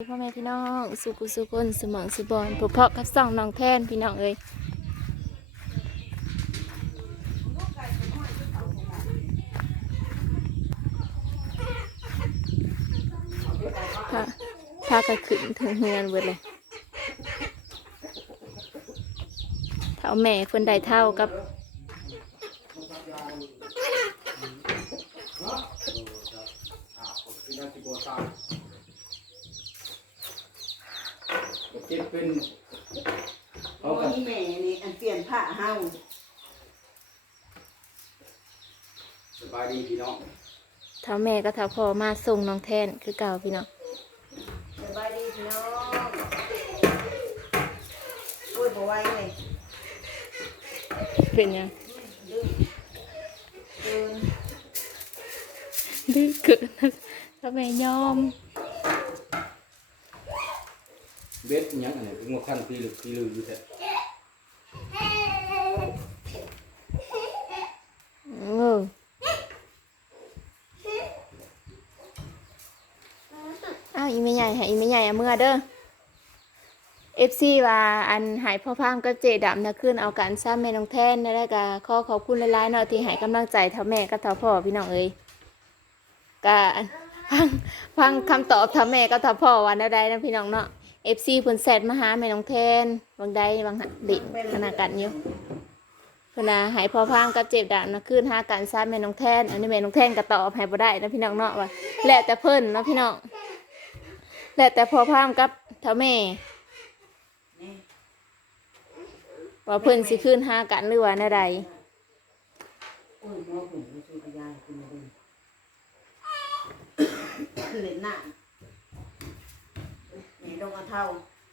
พ่อแม่พี่น้องสุกุสุคนสมองสุบอนพบเพาะกับสองน้องแทนพี่น้องเอ้ยพาพากันขึ้นถึงเฮือนเบิดเลยเท่าแม่คนใดเท่ากับ เจ็บเป็นโอ้ยแม่นี่อันเปลี่ยนผ้าเฮาสบายดีพี่น้องเท่าแม่ก็เท่าพ่อมาส่งน้องแทนคือเก่าพี่น้องสบายดีพี่น้องโอ้ยบ่ไหวเลยเป็นยังดื้อเกินดื้อเกินเท่าแม่ยอม เบ็ดยังอันนี้เป็นหัวขั้นปีลึกปีลืออยู่แท้เอออ้าวอีไม่ใหญ่ค่ะอีไม่ใหญ่อะเมื่อเด้อเอฟซีว่าอันหายพ่อพามก็เจดำนะขึ้นเอาการซ้ำแม่น้องแท่นนะแล้วก็ขอขอบคุณหลายๆเนาะที่ให้กำลังใจเท่าแม่กับเท่าพ่อพี่น้องเอ้ยก็ฟังฟังคำตอบเท่าแม่กับเท่าพ่อวันใดนะพี่น้องเนาะ เอฟซีเพิ่นแซดมาหาแม่น้องแทนบางใดบางดิขนาดกันอยู่เวลาหายพอพางกับเจ็บดาบนะขึ้นหาการซ้ำแม่น้องแทน อันนี้แม่น้องแทนก็ตอบให้บ่ได้นะพี่น้องเนาะว่าแล้วแต่เพิ่นเนาะพี่น้องแล้วแต่พอพามกับเท่าแม่นี่ว่าเพิ่นสิขึ้นหากันหรือว่าแนวใดโอ้ยหมอผมบ่ช่วยกับยายคุณมาดูเล่นหน้า ดงเอาเทา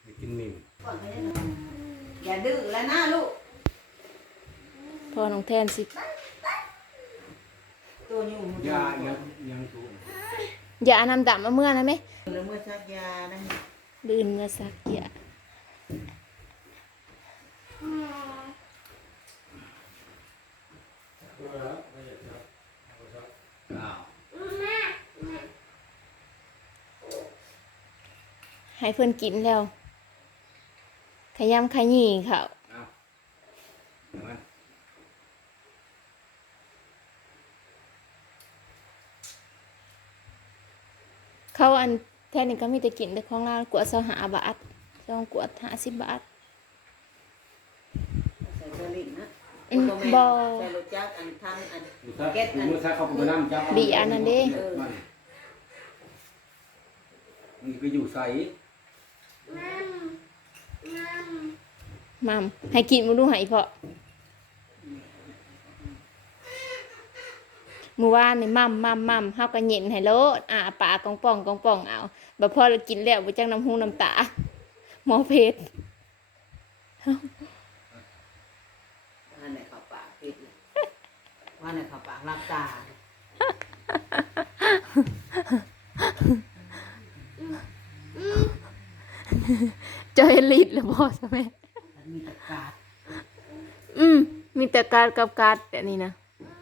ไปกินหมิ่นก่อย่าดื้อแล้วนะลูกพอน้องแทนสิ ตัวอยู่หมดยายังยังสูงอย่าเอาน้ำดำมาเมื่อนะไหมแล้วเมื่อซักยานะลื่นเมื่อสักย่าอ้า ให้เพิ่นกินแล้ว ขยำขยี้เขาอ้าวเอามาเขาอันแทนนี่ก็มีแต่กินแต่ของเรากวดสหาบาทสองกวดห้าสิบบาทใส่สลิงนะอืมตัวแม่บ่ใส่รถจักรอันทางอันดูซะดูมือซะเขาก็ไปน้ำจับบีอันนั้น เด้มันมันไปอยู่ใสมัมให้กินมึงดูให้เพาะมือว่านนี่มัมมัมมัมเฮาก็เย็นให้โลดอ่าปากกองป่องกองป่องเอาบ่พอเรากินแล้วบ่จังน้ำหูน้ำตา หมอเพชรว่าไหนเขาปากปิดเลยว่าไหนเขาปากรับตา เจอลิดแล้วบ่ซะแม่มันมีแต่กาดอืมมีแต่การกับการแต่นี่นะ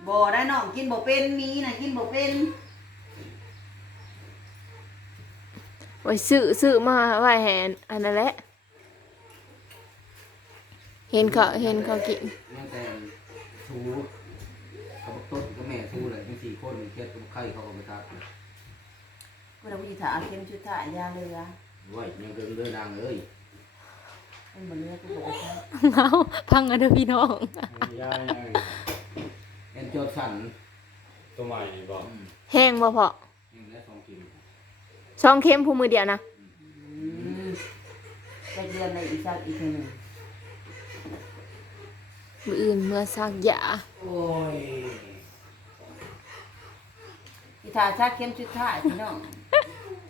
บ่ได้น้องกินบ่เป็นมีนะกินบ่เป็นไว้ซื้อซื้อมาไว้ให้อันนั้นแหละ เห็นเขาเห็นเขากินแม่แต่ทูเขาบอกต้นก็แม่ทูเลยทั้งสี่คนเทียบกับไข่เขาก็ไปทักเลยกูเราวิถาเอาเข็มชุดถ่ายยาเรือไว้ยังเดินเดินนางเลย มันบ่เลือกูบ่ได้เอาพังกันเด้อพี่น้องย่ายไงเอ็นจดสันตัวใหม่บอกอืมแห้งบ่พอยังได้สองกินช่องเข้มผู้มือเดียวนะอืมไปเดือนในอีกสักอีกทีหนึงมืออื่นเมื่อซักยาโอ้ยวิถาชักเข็มชุดถ่ายพี่น้อง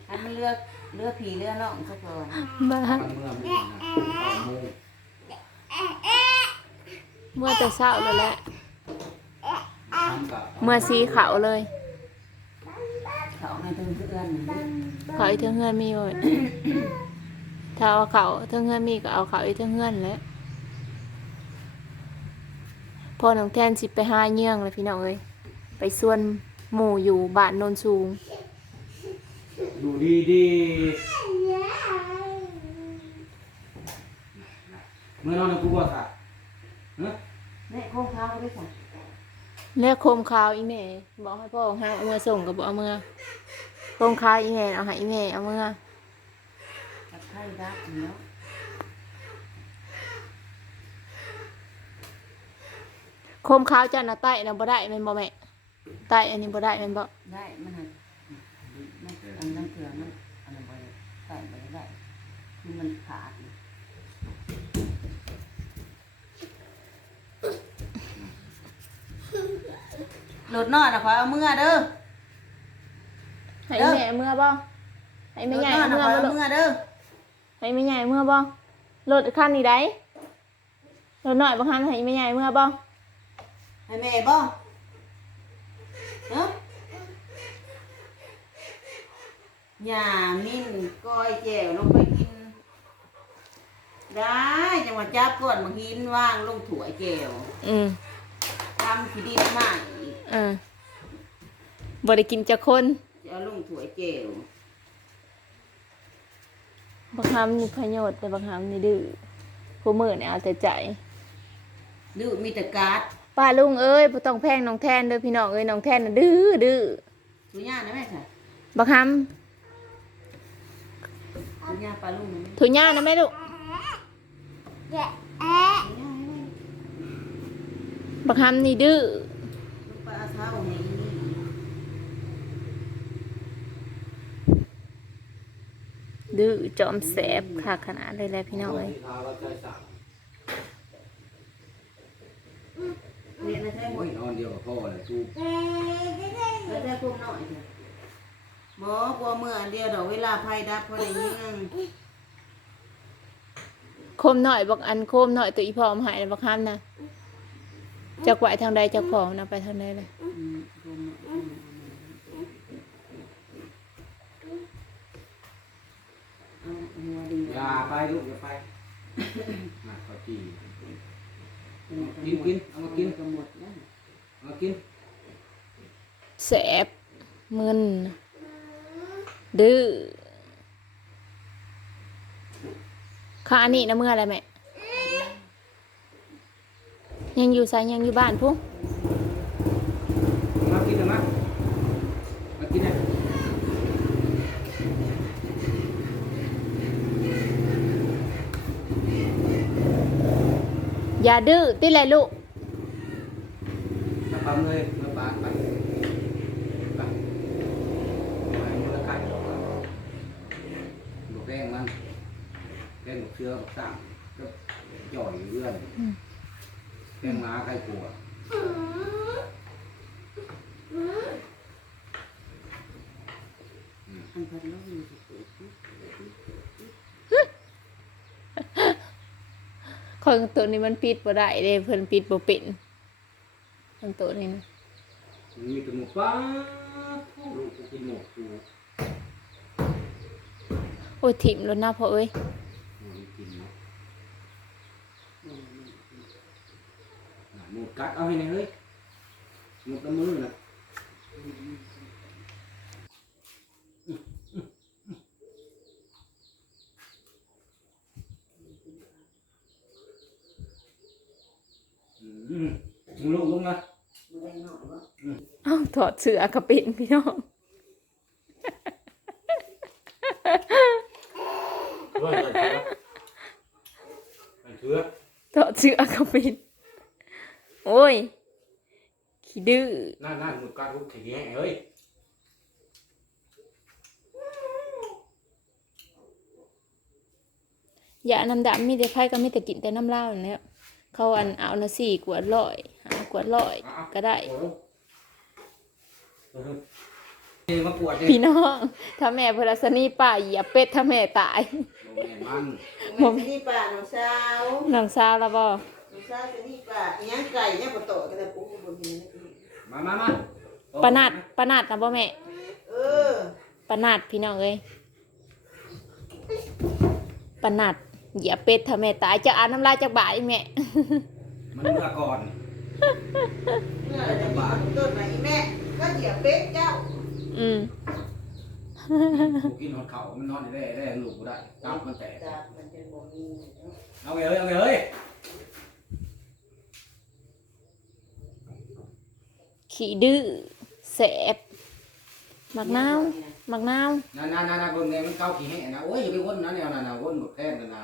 ให้มันเลือก เลือกผีเลือกน้องสักก่อนบ้ามันเมื่อไม่นะสองโมงเมื่อแต่เช้าแล้วแหละ ทำกับเมื่อสีขาวเลยเขาในตึงเพื่อนเขาอีกเทิงเฮือนมีไว้ถ้าเอาเขาเทิงเฮือนมีก็เอาเขาอีกเทิงเฮือนแหล้วพอน้องแทนสิไปหาเยื่องเลยพี่น้องเอ้ยไปส่วนหมู่อยู่บ้านโนนสูง ดูดีดีเมื่อนอนกูว่าค่ะเนอะแม่ค้ขาวด้วยค่ะแม่โคมขาวอีแม่บอกให้พ่อให้เอามือส่งกับบอเอามือโคมขาวอีแม่เอาให้อีแม่เอามื่ดัโคมขาวจันทร์นะไต่นะบ่ได้แมันบ่แม่ไต่อันนี้บ่ได้แมันบ่ได้มันหา อันนั้นเถื่อมันอันนั้นไปใส่ไปได้คือมันขาดโหลดนอดนะขอเอามือเด้อให้อีแม่เอามื่อบ่ให้โหลแม่ดใหญ่นอเอาดนะมื่อขอบ่เอาลูกมือเด้อให้แม่ใหญ่เอามื่อบ่รถคันนี้ได้รถน้อยบ่คันให้แม่ใหญ่เอามื่อบ่ให้แม่บ่เนาะ อย่ามิ้นก้อยแจ่วลงไปกิน ได้จังหวะจับก่อนบางหินว่างลงถั่วยแจ่วอืมทำขี้ดินมากอีกเออบ่ได้กินจักคนจะเอาลงถั่วยแจ่วบางคำมีประโยชน์แต่บางคำนี่ดื้อผู้มื้อนี่เอาแต่ใจ ดื้อมีแต่การ์ดป้าลุงเอ้ยบ่ต้องแพงน้องแทนเด้อพี่น้องเอ้ยน้องแทนน่ะดื้อดื้อทุย่านะแม่ค่ะบาง คทุย่าปลาลุงนะแม่ำถุงย่านะแม่ลูกทุย่าให้แม่บางคำนี่ดื้อลูกปลาเท้าให้อีนี่ดื้อจอมแสบค่ะขนาดเลยแหละพี่น้องเอ้ยที่ทาเราใจสั่งเนี่ยนะใช่หมโอ้ดยนอนเดียวกับพ่อเลยกูแล้วใช่กุ้มหน่อยค่ะ หมอกลัวเมื่ออันเดียวดอกเวลาไฟดับพอได้ยิงโคมหน่อยบอกอันโคมหน่อยตัวอีพอมหายบางคำนะจากไหวทางใดจากของนะไปทางใดเลยอืมกุ้มหน่อยกุ้มหน่อยเอาหัวดีอย่าไปลูกอย่าไปมาข้าวจีกินกินเอามากินก็หมดแล้วเอามากินแสบมึน ดื้อข้าอันนี้นะเมื่ออะไรแม่ยังอยู่ไสยังอยู่บ้านพุ่งมากินนะมามากินนะอย่าดื้อติแหละลูกมาปั๊มเลยมาปาไปไปไปมือกันหมูแป้งมันแป้งหมูเชื้อหมูสั่งก็จ่อยเรื่อยแป้งม้าใครกลัวอันพันแล้วมีสิเปิดของตัวนี้มันปิดบ่ได้เด้เพิ่นปิดบ่เป็นของตัวนี้นะมันมีแต่หมูป้าลูกกูกินหมูกู โอ้ยถิ่มแล้วนะพ่อเอ้ยมันกินเนาะหมูกัดเอาให้ในเฮ้ยหมูตะมือนะอืมมึงลูกลงนะมันได้หน่อยวะเอ้าถอดเสื้อกระเป็นพี่น้อง เฮ้ยไอ้เชื้อไอ้เชื้อ ถอดเสื้อกระ เป็น โอ้ย ขี้ดื้อ นั่นนั่นมึงกัดลูกถี่แง่เฮ้ยอย่าน้ำดำมีแต่ไผ่ก็มีแต่กินแต่น้ำเหล้าเนี่ยเขาอันเอานะสี่กวดร้อยหากวดร้อยก็ได้ โอ้โหเออเอ้ยมาปวดเลยพี่น้อง ถ้าแม่เพนลัสนีป่าเหยียบเป็ดถ้าแม่ตายโรงแรมมันแม่จะนี่ป่าหนูสาว น้องสาวแล้วบ่หนูสาวจะนี่ป่าอีหยังไก่เนี่ยปะโตกันแต่ปุ๊บบนนี้มามามาปานาดปานาดนะบ่แม่เออปานาดพี่น้องเอ้ยปานาดเหยียบเป็ดถ้าแม่ตายจะอาน้ำลายจากบ่ายแม่มันเมื่อก่อนเมื่อจะมีต้นไหนแม่ก็เหยียบเป็ดเจ้า อืมกูกินหอดเขามันนอนได้ได้ลูกกูได้ตับมันแตกจากมันจะบ่มีเนาะเอาไงเอ้ยเอาไงเอ้ย ขี้ดื้อแสบหมักนาวหมักนาวนานานานาเบิ่งไงมันเก้าขี้แห้งนะโอ้ยอย่าไปวนนะแนวนั้นนะวนหมดแท่นกันนะ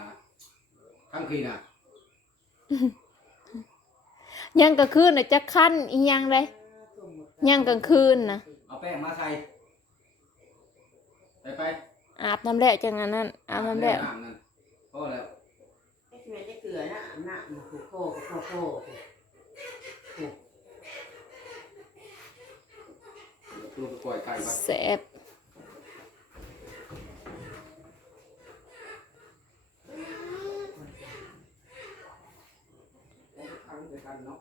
ทั้งคืนนะยังกลางคืนน่ะจะคั้นอีหยังเลยยังกลางคืนนะเอาแป้งมาใส่ไปไปอาบน้ำแร่จังอันนั้นอาบน้ำแร่น้ำนั่นพอแล้วไอ้ที่แม่จะเกลือนะน้ำมันโคโค่โคโค่ ลูกปล่อยไก่ไปแสบทั้งด้วยกันเนาะ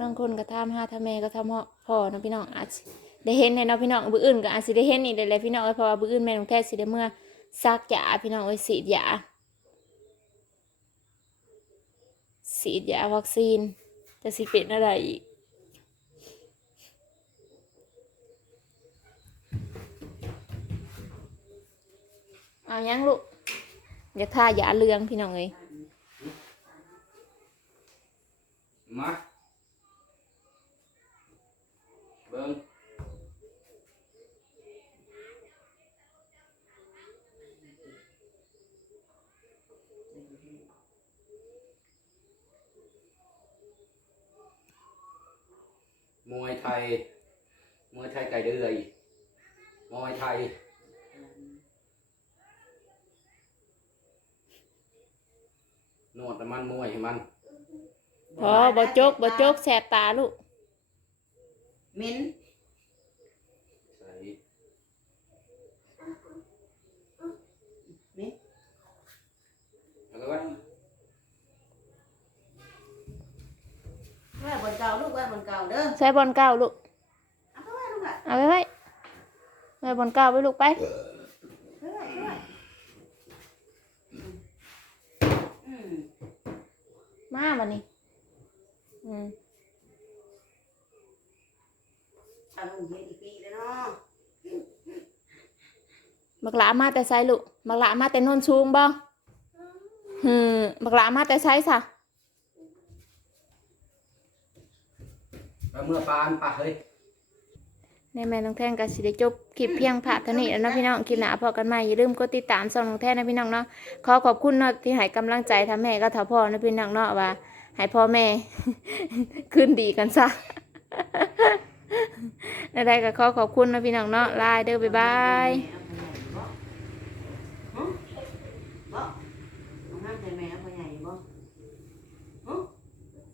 บางคนก็ทำห้าทำแม่ก็ทำพ่อพ่อเนาะพี่น้องอาจสิได้เห็นในเนาะพี่น้องบื้ออื่นก็อาจสิได้เห็นนี่ได้เลยพี่น้องเอ้ยเพราะว่าบื้ออื่นแม่น้องแท้สิได้เมื่อซักยาพี่น้องเอ้ยฉีดยา ฉีดยาวัคซีนจะสิเป็นอะไรอีกเอายังลูกอยากทายาเรืองพี่น้องเอ้ยมาเบิ่ง มวยไทย มวยไทยไก่เดือย มวยไทย นวดน้ำมันมวยให้มัน พอบ่จกบ่จกแสบตาลูกมิ้นใส่มิ้นแล้วก็ ว่าแม่บนเก่าลูกแม่บนเก่าเด้อใช้บอลเก้าลูก เอาไปไว้ลูกอะเอาไว้ไว้ไว้บอลเก้าไว้ลูกไปไปไว้ไปไว้อืมมาวันนี้ อืมเอาลูกเฮ็ดอีกปีแล้วเนาะบักหลามาแต่ไซลูกบักหลามาแต่โนนชูงบ่หืมบักหลามาแต่ไซซะ แล้วเมื่อปานปะเฮ้ย ในแม่น้องแท่งก็สิได้จบคลิปเพียงผ่าเท่านี้แล้วเนาะพี่น้องคลิปหน้าพอกันใหม่อย่าลืมกดติดตามช่องน้องแท่งนะพี่น้องเนาะขอขอบคุณเนาะที่ให้กำลังใจทำแม่ก็ทาพ่อนะพี่น้องเนาะว่าให้พ่อแม่ ขึ้นดีกันซะ ได้ๆก็ขอขอบคุณนะพี่น้องเนาะลาเด้อบ๊ายบาย